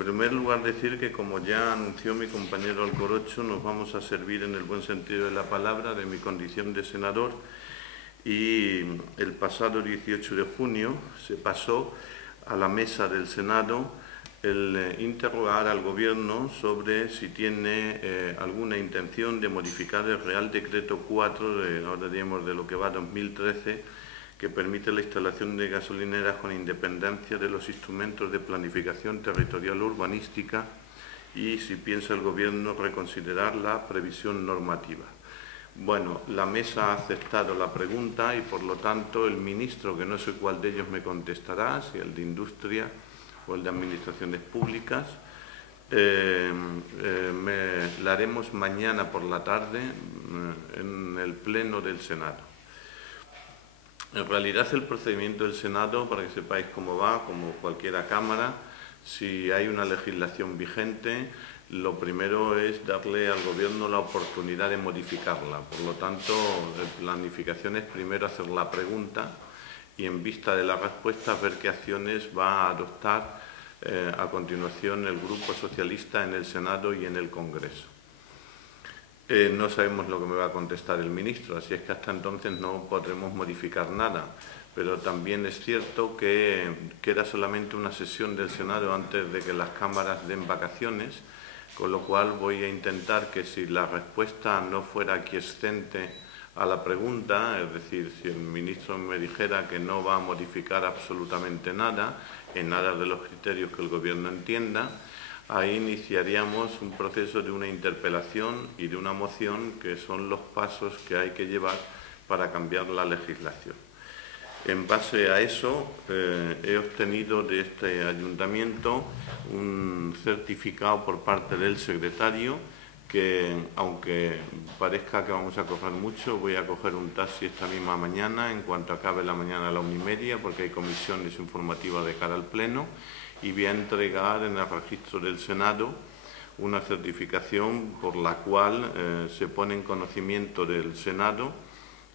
En primer lugar, decir que, como ya anunció mi compañero Alcorocho, nos vamos a servir en el buen sentido de la palabra de mi condición de senador, y el pasado 18 de junio se pasó a la mesa del Senado el interrogar al Gobierno sobre si tiene alguna intención de modificar el Real Decreto 4, ahora diríamos de lo que va 2013, que permite la instalación de gasolineras con independencia de los instrumentos de planificación territorial urbanística, y si piensa el Gobierno reconsiderar la previsión normativa. Bueno, la mesa ha aceptado la pregunta y, por lo tanto, el ministro, que no sé cuál de ellos me contestará, si el de Industria o el de Administraciones Públicas, la haremos mañana por la tarde en el Pleno del Senado. En realidad, el procedimiento del Senado, para que sepáis cómo va, como cualquier Cámara, si hay una legislación vigente, lo primero es darle al Gobierno la oportunidad de modificarla. Por lo tanto, de planificación es primero hacer la pregunta y, en vista de la respuesta, ver qué acciones va a adoptar a continuación el Grupo Socialista en el Senado y en el Congreso. No sabemos lo que me va a contestar el ministro, así es que hasta entonces no podremos modificar nada. Pero también es cierto que queda solamente una sesión del Senado antes de que las cámaras den vacaciones, con lo cual voy a intentar que, si la respuesta no fuera aquiescente a la pregunta, es decir, si el ministro me dijera que no va a modificar absolutamente nada, en nada de los criterios que el Gobierno entienda, ahí iniciaríamos un proceso de una interpelación y de una moción, que son los pasos que hay que llevar para cambiar la legislación. En base a eso, he obtenido de este ayuntamiento un certificado por parte del secretario que, aunque parezca que vamos a coger mucho, voy a coger un taxi esta misma mañana, en cuanto acabe la mañana a la 1:30, porque hay comisiones informativas de cara al Pleno, y voy a entregar en el registro del Senado una certificación por la cual se pone en conocimiento del Senado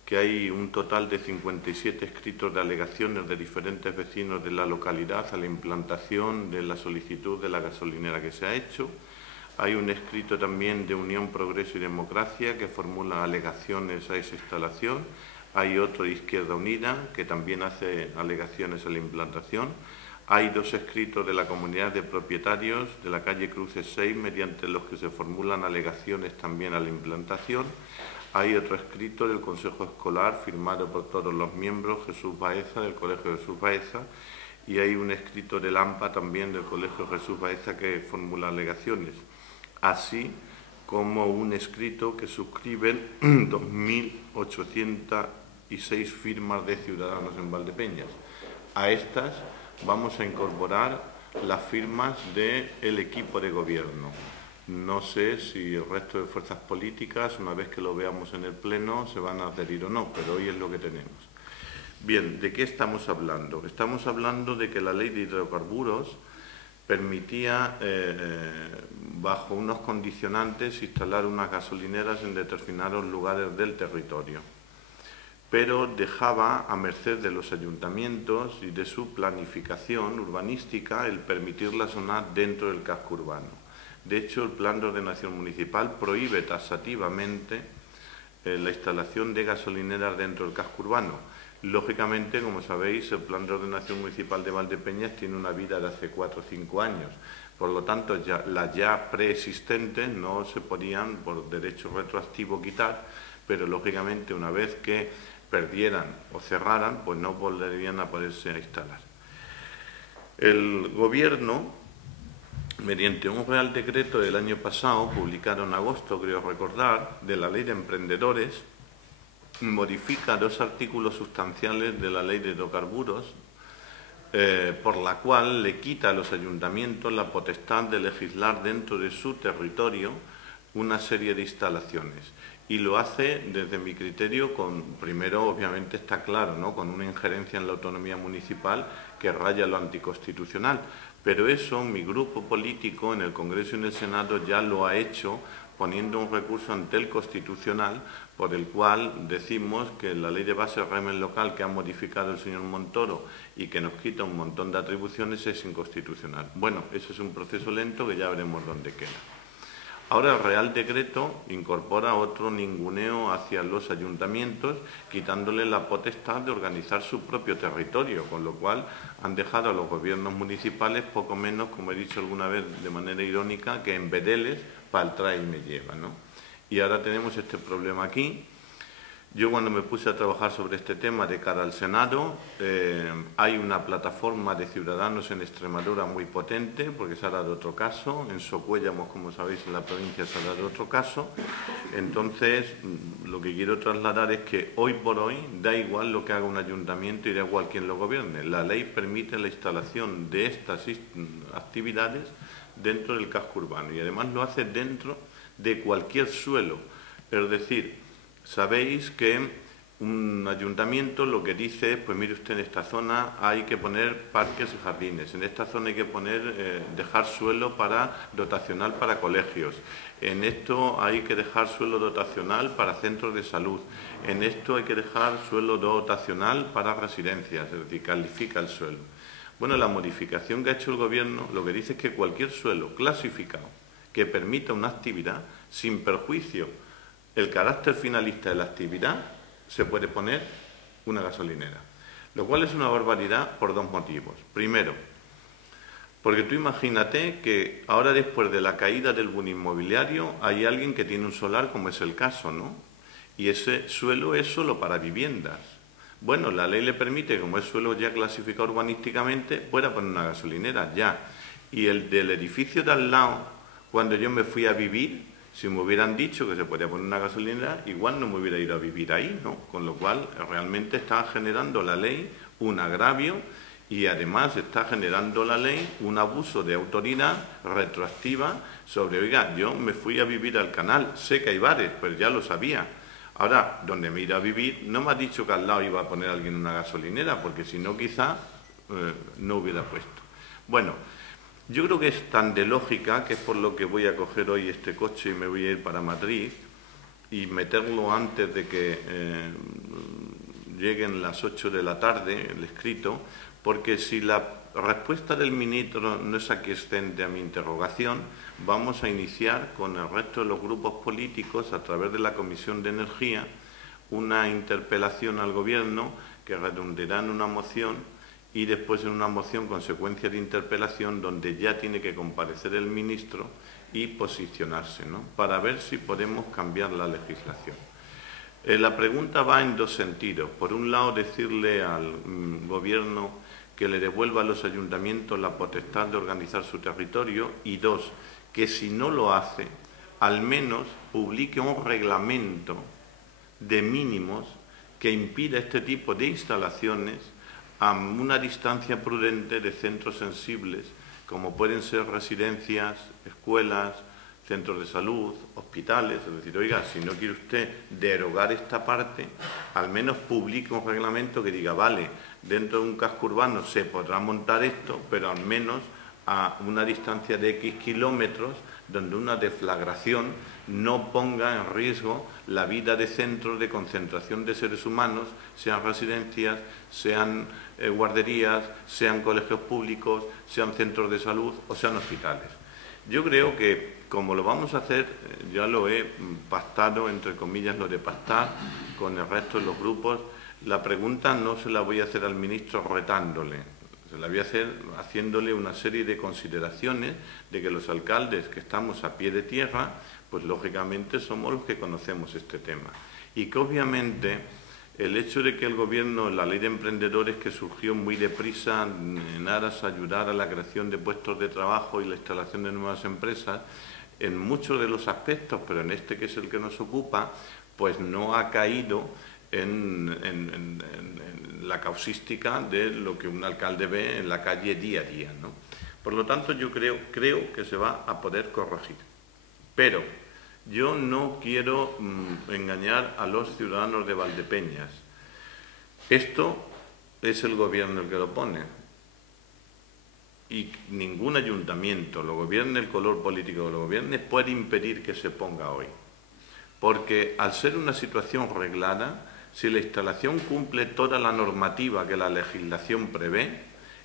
que hay un total de 57 escritos de alegaciones de diferentes vecinos de la localidad a la implantación de la solicitud de la gasolinera que se ha hecho. Hay un escrito también de Unión, Progreso y Democracia que formula alegaciones a esa instalación. Hay otro de Izquierda Unida que también hace alegaciones a la implantación. Hay dos escritos de la Comunidad de Propietarios de la calle Cruces 6, mediante los que se formulan alegaciones también a la implantación. Hay otro escrito del Consejo Escolar firmado por todos los miembros, Jesús Baeza, del Colegio Jesús Baeza, y hay un escrito del AMPA también del Colegio Jesús Baeza que formula alegaciones, así como un escrito que suscriben 2.806 firmas de ciudadanos en Valdepeñas. A estas vamos a incorporar las firmas del equipo de gobierno. No sé si el resto de fuerzas políticas, una vez que lo veamos en el Pleno, se van a adherir o no, pero hoy es lo que tenemos. Bien, ¿de qué estamos hablando? Estamos hablando de que la Ley de Hidrocarburos permitía, bajo unos condicionantes, instalar unas gasolineras en determinados lugares del territorio, pero dejaba a merced de los ayuntamientos y de su planificación urbanística el permitirlas o no dentro del casco urbano. De hecho, el Plan de Ordenación Municipal prohíbe taxativamente la instalación de gasolineras dentro del casco urbano. Lógicamente, como sabéis, el Plan de Ordenación Municipal de Valdepeñas tiene una vida de hace 4 o 5 años. Por lo tanto, las ya preexistentes no se podían, por derecho retroactivo, quitar, pero lógicamente, una vez que perdieran o cerraran, pues no volverían a poderse instalar. El Gobierno, mediante un Real Decreto del año pasado, publicado en agosto, creo recordar, de la Ley de Emprendedores, modifica 2 artículos sustanciales de la Ley de Hidrocarburos, por la cual le quita a los ayuntamientos la potestad de legislar dentro de su territorio una serie de instalaciones. Y lo hace, desde mi criterio, primero, obviamente está claro, ¿no?, con una injerencia en la autonomía municipal que raya lo anticonstitucional. Pero eso mi grupo político en el Congreso y en el Senado ya lo ha hecho, poniendo un recurso ante el Constitucional por el cual decimos que la ley de base del régimen local que ha modificado el señor Montoro y que nos quita un montón de atribuciones es inconstitucional. Bueno, eso es un proceso lento que ya veremos dónde queda. Ahora el Real Decreto incorpora otro ninguneo hacia los ayuntamientos, quitándole la potestad de organizar su propio territorio, con lo cual han dejado a los gobiernos municipales poco menos, como he dicho alguna vez de manera irónica, que en bedeles para el trae y me lleva, ¿no? Y ahora tenemos este problema aquí. Yo cuando me puse a trabajar sobre este tema de cara al Senado, hay una plataforma de ciudadanos en Extremadura muy potente, porque se ha dado otro caso, en Socuéllamos, como sabéis, en la provincia se ha dado otro caso. Entonces, lo que quiero trasladar es que hoy por hoy da igual lo que haga un ayuntamiento y da igual quién lo gobierne. La ley permite la instalación de estas actividades dentro del casco urbano y además lo hace dentro de cualquier suelo, es decir, sabéis que un ayuntamiento lo que dice es, pues mire usted, en esta zona hay que poner parques y jardines, en esta zona hay que dejar suelo dotacional para colegios, en esto hay que dejar suelo dotacional para centros de salud, en esto hay que dejar suelo dotacional para residencias, es decir, califica el suelo. Bueno, la modificación que ha hecho el Gobierno lo que dice es que cualquier suelo clasificado que permita una actividad sin perjuicio el carácter finalista de la actividad, se puede poner una gasolinera. Lo cual es una barbaridad por dos motivos. Primero, porque tú imagínate que ahora después de la caída del boom inmobiliario hay alguien que tiene un solar, como es el caso, ¿no? Y ese suelo es solo para viviendas. Bueno, la ley le permite, como es suelo ya clasificado urbanísticamente, pueda poner una gasolinera ya. Y el del edificio de al lado, cuando yo me fui a vivir, si me hubieran dicho que se podía poner una gasolinera, igual no me hubiera ido a vivir ahí, ¿no? Con lo cual, realmente está generando la ley un agravio y además está generando la ley un abuso de autoridad retroactiva sobre, oiga, yo me fui a vivir al canal, sé que hay bares, pero ya lo sabía. Ahora, donde me iré a vivir, no me ha dicho que al lado iba a poner alguien una gasolinera, porque si no, quizá no hubiera puesto. Bueno, yo creo que es tan de lógica, que es por lo que voy a coger hoy este coche y me voy a ir para Madrid y meterlo antes de que lleguen las 8 de la tarde, el escrito, porque si la respuesta del ministro no es aquiescente a mi interrogación, vamos a iniciar con el resto de los grupos políticos, a través de la Comisión de Energía, una interpelación al Gobierno que redundará en una moción y después en una moción consecuencia de interpelación donde ya tiene que comparecer el ministro y posicionarse, ¿no? Para ver si podemos cambiar la legislación. La pregunta va en dos sentidos. Por un lado, decirle al Gobierno que le devuelva a los ayuntamientos la potestad de organizar su territorio y dos, que si no lo hace, al menos publique un reglamento de mínimos que impida este tipo de instalaciones a una distancia prudente de centros sensibles, como pueden ser residencias, escuelas, centros de salud, hospitales. Es decir, oiga, si no quiere usted derogar esta parte, al menos publique un reglamento que diga, vale, dentro de un casco urbano se podrá montar esto, pero al menos a una distancia de X kilómetros, donde una deflagración no ponga en riesgo la vida de centros de concentración de seres humanos, sean residencias, sean guarderías, sean colegios públicos, sean centros de salud o sean hospitales. Yo creo que, como lo vamos a hacer, ya lo he pactado, entre comillas, lo de pactar con el resto de los grupos, la pregunta no se la voy a hacer al ministro retándole, se la voy a hacer haciéndole una serie de consideraciones de que los alcaldes que estamos a pie de tierra, pues lógicamente somos los que conocemos este tema. Y que obviamente el hecho de que el Gobierno, la ley de emprendedores que surgió muy deprisa en aras a ayudar a la creación de puestos de trabajo y la instalación de nuevas empresas, en muchos de los aspectos, pero en este que es el que nos ocupa, pues no ha caído en la causística de lo que un alcalde ve en la calle día a día, ¿no? Por lo tanto, yo creo que se va a poder corregir. Pero yo no quiero engañar a los ciudadanos de Valdepeñas. Esto es el Gobierno el que lo pone. Y ningún ayuntamiento, lo gobierne el color político que lo gobierne, puede impedir que se ponga hoy. porque al ser una situación reglada, si la instalación cumple toda la normativa que la legislación prevé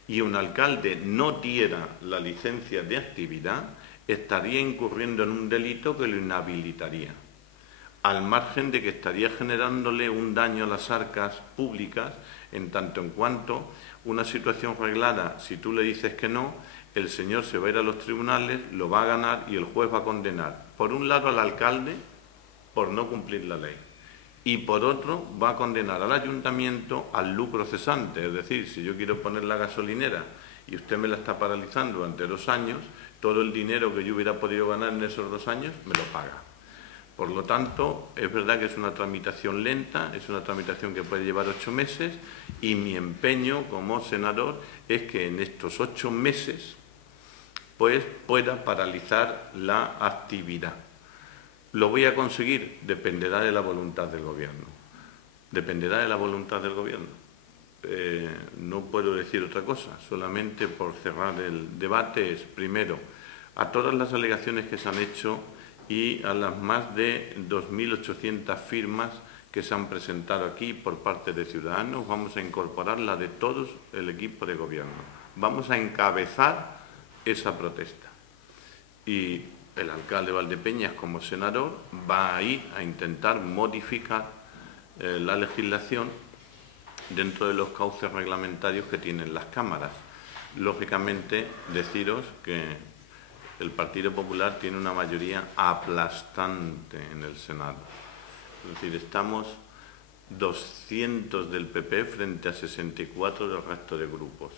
y un alcalde no diera la licencia de actividad, estaría incurriendo en un delito que lo inhabilitaría, al margen de que estaría generándole un daño a las arcas públicas, en tanto en cuanto una situación reglada, si tú le dices que no, el señor se va a ir a los tribunales, lo va a ganar y el juez va a condenar, por un lado al alcalde, por no cumplir la ley, y por otro va a condenar al ayuntamiento al lucro cesante, es decir, si yo quiero poner la gasolinera y usted me la está paralizando durante 2 años, todo el dinero que yo hubiera podido ganar en esos 2 años me lo paga. Por lo tanto, es verdad que es una tramitación lenta, es una tramitación que puede llevar 8 meses y mi empeño como senador es que en estos 8 meses pues, pueda paralizar la actividad. ¿Lo voy a conseguir? Dependerá de la voluntad del Gobierno. Dependerá de la voluntad del Gobierno. No puedo decir otra cosa, solamente por cerrar el debate es, primero, a todas las alegaciones que se han hecho y a las más de 2.800 firmas que se han presentado aquí por parte de ciudadanos, vamos a incorporar la de todo el equipo de Gobierno. Vamos a encabezar esa protesta. Y el alcalde Valdepeñas, como senador, va a ir a intentar modificar la legislación dentro de los cauces reglamentarios que tienen las cámaras. Lógicamente, deciros que el Partido Popular tiene una mayoría aplastante en el Senado. Es decir, estamos 200 del PP frente a 64 del resto de grupos.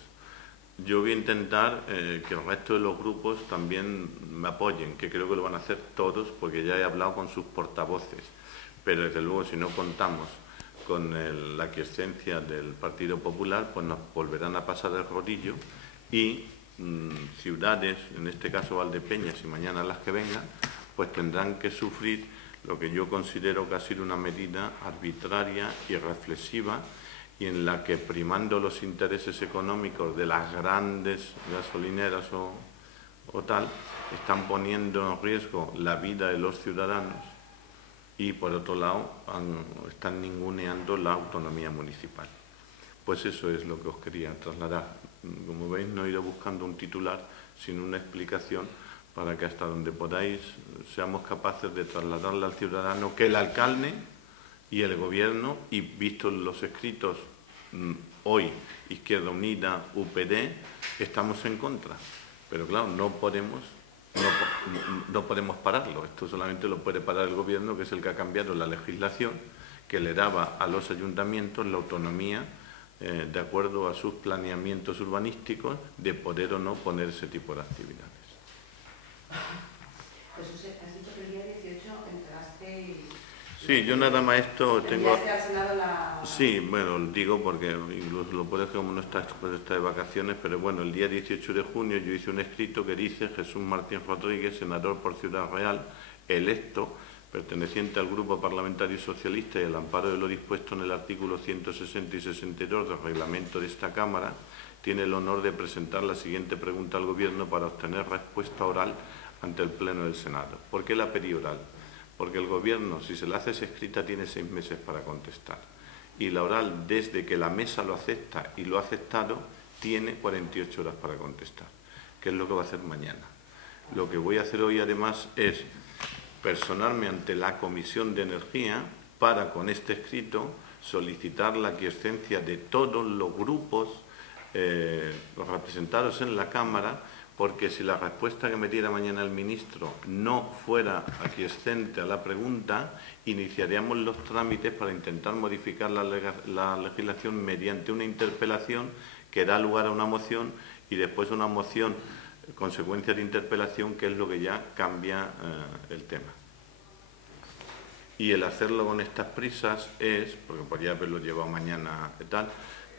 Yo voy a intentar que el resto de los grupos también me apoyen, que creo que lo van a hacer todos, porque ya he hablado con sus portavoces. Pero, desde luego, si no contamos con la aquiescencia del Partido Popular, pues nos volverán a pasar el rodillo y ciudades, en este caso Valdepeñas y mañana las que vengan, pues tendrán que sufrir lo que yo considero que ha sido una medida arbitraria y reflexiva y en la que, primando los intereses económicos de las grandes gasolineras o tal, están poniendo en riesgo la vida de los ciudadanos y, por otro lado, están ninguneando la autonomía municipal. Pues eso es lo que os quería trasladar. Como veis, no he ido buscando un titular, sino una explicación para que hasta donde podáis seamos capaces de trasladarle al ciudadano que el alcalde y el Gobierno, y vistos los escritos hoy, Izquierda Unida, UPD, estamos en contra. Pero claro, no podemos pararlo. Esto solamente lo puede parar el Gobierno, que es el que ha cambiado la legislación que le daba a los ayuntamientos la autonomía de acuerdo a sus planeamientos urbanísticos, de poder o no poner ese tipo de actividades. Pues has dicho que el día 18 entraste y... Sí, yo nada más esto tengo... al Senado la... Sí, bueno, digo porque incluso lo puedo decir como no está de vacaciones, pero bueno, el día 18 de junio yo hice un escrito que dice: Jesús Martín Rodríguez, senador por Ciudad Real, electo, perteneciente al Grupo Parlamentario Socialista y al amparo de lo dispuesto en el artículo 160 y 62 del reglamento de esta Cámara, tiene el honor de presentar la siguiente pregunta al Gobierno para obtener respuesta oral ante el Pleno del Senado. ¿Por qué la pedí oral? Porque el Gobierno, si se la hace escrita, tiene 6 meses para contestar. Y la oral, desde que la mesa lo acepta y lo ha aceptado, tiene 48 horas para contestar, que es lo que va a hacer mañana. Lo que voy a hacer hoy, además, es personarme ante la Comisión de Energía para, con este escrito, solicitar la aquiescencia de todos los grupos los representados en la Cámara, porque si la respuesta que me diera mañana el ministro no fuera aquiescente a la pregunta, iniciaríamos los trámites para intentar modificar la legislación mediante una interpelación que da lugar a una moción y después una moción consecuencia de interpelación, que es lo que ya cambia el tema. Y el hacerlo con estas prisas es, porque podría haberlo llevado mañana y tal,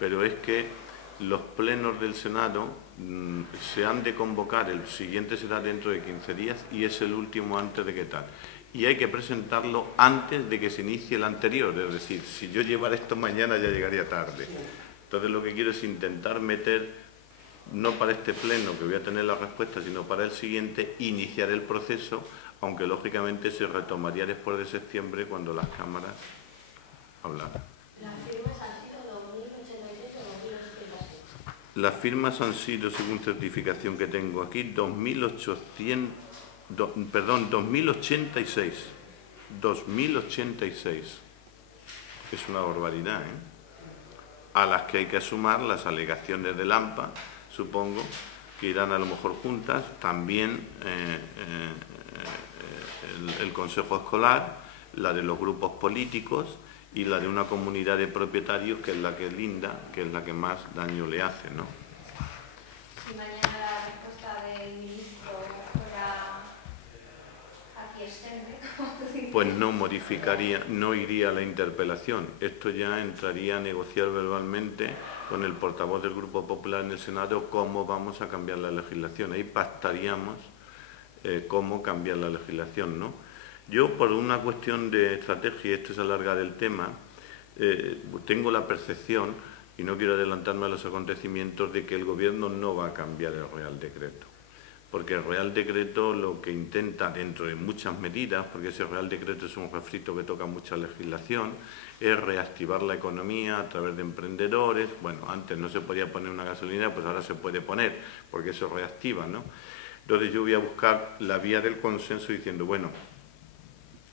pero es que los plenos del Senado se han de convocar, el siguiente será dentro de 15 días y es el último antes de que tal. Y hay que presentarlo antes de que se inicie el anterior, es decir, si yo llevara esto mañana ya llegaría tarde. Entonces lo que quiero es intentar meter, no para este pleno que voy a tener la respuesta, sino para el siguiente, iniciar el proceso, aunque lógicamente se retomaría después de septiembre cuando las cámaras hablaran. ¿Las firmas han sido 2086 o 2086? Las firmas han sido, según certificación que tengo aquí, 2086. 2086. Es una barbaridad, ¿eh? A las que hay que sumar las alegaciones del AMPA, supongo, que irán a lo mejor juntas, también el Consejo Escolar, la de los grupos políticos y la de una comunidad de propietarios, que es la que es linda, que es la que más daño le hace, ¿no? Si mañana la respuesta del ministro fuera aquiescente, ¿cómo te dices? Pues no modificaría, no iría a la interpelación. Esto ya entraría a negociar verbalmente con el portavoz del Grupo Popular en el Senado cómo vamos a cambiar la legislación. Ahí pactaríamos cómo cambiar la legislación, ¿no? Yo, por una cuestión de estrategia, y esto es alargar el tema, tengo la percepción, y no quiero adelantarme a los acontecimientos, de que el Gobierno no va a cambiar el Real Decreto. Porque el Real Decreto lo que intenta, dentro de muchas medidas, porque ese Real Decreto es un refrito que toca mucha legislación, es reactivar la economía a través de emprendedores. Bueno, antes no se podía poner una gasolinera, pues ahora se puede poner, porque eso reactiva, ¿no? Entonces yo voy a buscar la vía del consenso diciendo, bueno,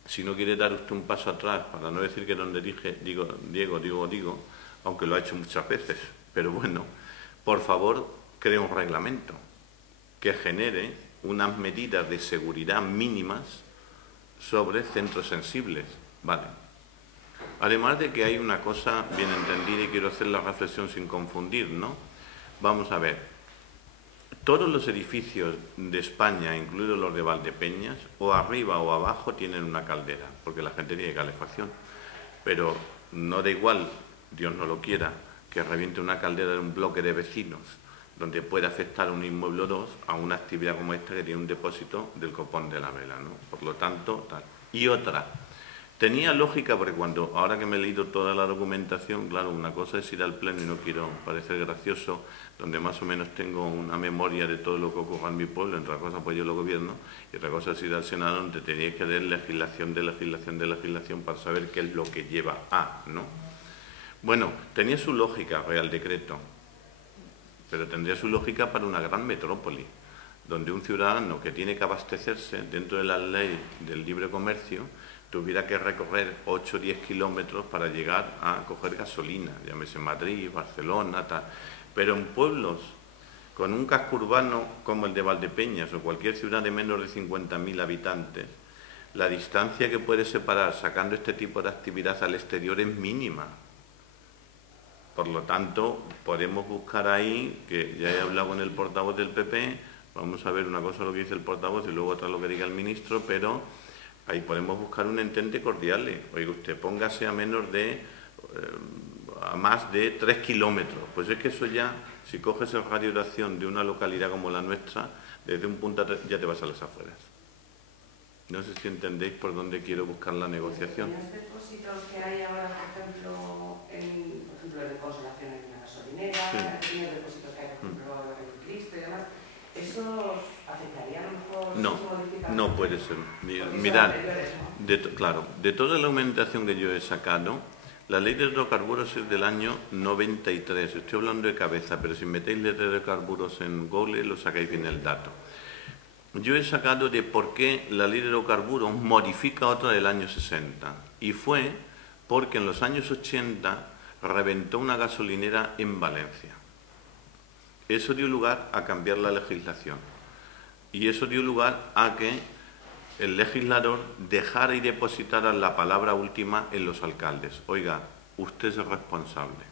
si no quiere dar usted un paso atrás, para no decir que donde digo, aunque lo ha hecho muchas veces, pero bueno, por favor, cree un reglamento que genere unas medidas de seguridad mínimas sobre centros sensibles, ¿vale? Además de que hay una cosa bien entendida y quiero hacer la reflexión sin confundir, ¿no? Vamos a ver, todos los edificios de España, incluidos los de Valdepeñas, o arriba o abajo tienen una caldera, porque la gente tiene calefacción, pero no da igual, Dios no lo quiera, que reviente una caldera de un bloque de vecinos, donde puede afectar un inmueble o dos a una actividad como esta que tiene un depósito del copón de la vela, ¿no? Por lo tanto, tal. Y otra, tenía lógica, porque ahora que me he leído toda la documentación, claro, una cosa es ir al pleno y no quiero parecer gracioso, donde más o menos tengo una memoria de todo lo que ocurre en mi pueblo, entre otras cosas pues yo lo gobierno, y otra cosa es ir al Senado, donde teníais que leer legislación para saber qué es lo que lleva a, ¿no? Bueno, tenía su lógica Real Decreto, pero tendría su lógica para una gran metrópoli, donde un ciudadano que tiene que abastecerse dentro de la ley del libre comercio tuviera que recorrer 8 o 10 kilómetros para llegar a coger gasolina, llámese Madrid, Barcelona, tal. Pero en pueblos con un casco urbano como el de Valdepeñas o cualquier ciudad de menos de 50.000 habitantes, la distancia que puede separar sacando este tipo de actividad al exterior es mínima. Por lo tanto, podemos buscar ahí, que ya he hablado con el portavoz del PP, vamos a ver una cosa lo que dice el portavoz y luego otra lo que diga el ministro, pero ahí podemos buscar un entente cordial. Oiga, usted póngase a más de 3 kilómetros. Pues es que eso ya, si coges el radio de acción de una localidad como la nuestra, desde un punto a 3 ya te vas a las afueras. No sé si entendéis por dónde quiero buscar la negociación. Los depósitos que hay ahora, por ejemplo, el de consolación en una gasolinera, sí. Los depósitos que hay, por ejemplo, en el Cristo y demás, ¿esos afectarían a lo mejor? No puede ser. Mirad, claro, de toda la documentación que yo he sacado, la ley de hidrocarburos es del año 93, estoy hablando de cabeza, pero si metéis ley de hidrocarburos en Google lo sacáis bien el dato. Yo he sacado de por qué la ley de hidrocarburos modifica otra del año 60, y fue porque en los años 80 reventó una gasolinera en Valencia. Eso dio lugar a cambiar la legislación, y eso dio lugar a que el legislador dejara y depositara la palabra última en los alcaldes. Oiga, usted es el responsable.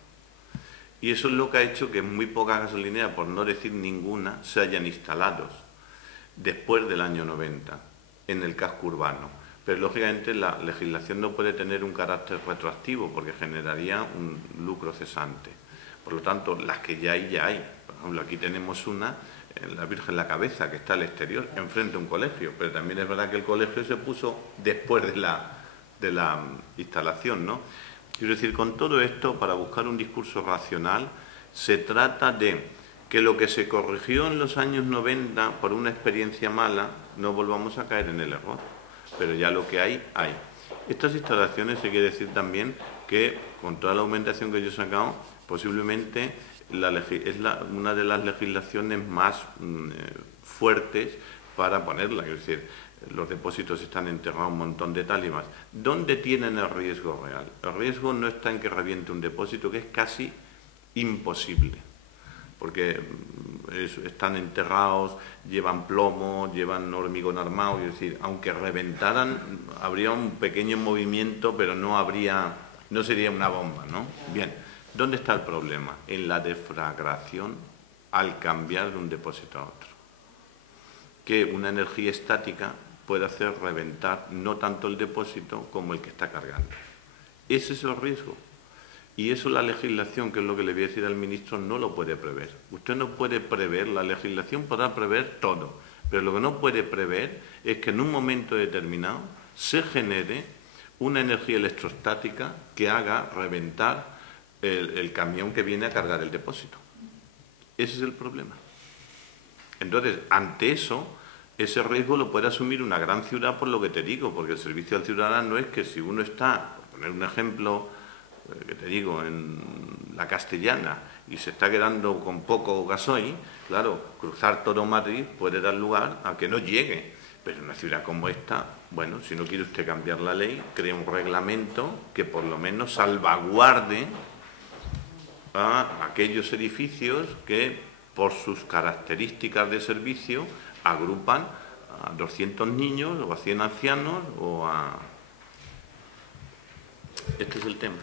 Y eso es lo que ha hecho que muy pocas gasolineras, por no decir ninguna, se hayan instalado después del año 90 en el casco urbano. Pero lógicamente la legislación no puede tener un carácter retroactivo porque generaría un lucro cesante. Por lo tanto, las que ya hay, ya hay. Por ejemplo, aquí tenemos una, la Virgen la Cabeza, que está al exterior, enfrente a un colegio, pero también es verdad que el colegio se puso después de la instalación, ¿no? Quiero decir, con todo esto, para buscar un discurso racional, se trata de Que lo que se corrigió en los años 90 por una experiencia mala, no volvamos a caer en el error. Pero ya lo que hay, hay. Estas instalaciones, hay que decir también que con toda la aumentación que yo he sacado, posiblemente es una de las legislaciones más fuertes para ponerla. Es decir, los depósitos están enterrados un montón de tal y más. ¿Dónde tienen el riesgo real? El riesgo no está en que reviente un depósito, que es casi imposible, porque están enterrados, llevan plomo, llevan hormigón armado, es decir, aunque reventaran, habría un pequeño movimiento, pero no sería una bomba, ¿no? Bien, ¿dónde está el problema? En la deflagración al cambiar de un depósito a otro. Que una energía estática puede hacer reventar no tanto el depósito como el que está cargando. Ese es el riesgo. Y eso la legislación, que es lo que le voy a decir al ministro, no lo puede prever. Usted no puede prever, la legislación podrá prever todo, pero lo que no puede prever es que en un momento determinado se genere una energía electrostática que haga reventar el camión que viene a cargar el depósito. Ese es el problema. Entonces, ante eso, ese riesgo lo puede asumir una gran ciudad, por lo que te digo, porque el servicio al ciudadano es que si uno está, por poner un ejemplo, que te digo, en la Castellana y se está quedando con poco gasoil, claro, cruzar Toro-Madrid puede dar lugar a que no llegue. Pero en una ciudad como esta, bueno, si no quiere usted cambiar la ley, crea un reglamento que por lo menos salvaguarde a aquellos edificios que, por sus características de servicio, agrupan a 200 niños o a 100 ancianos o a... Este es el tema.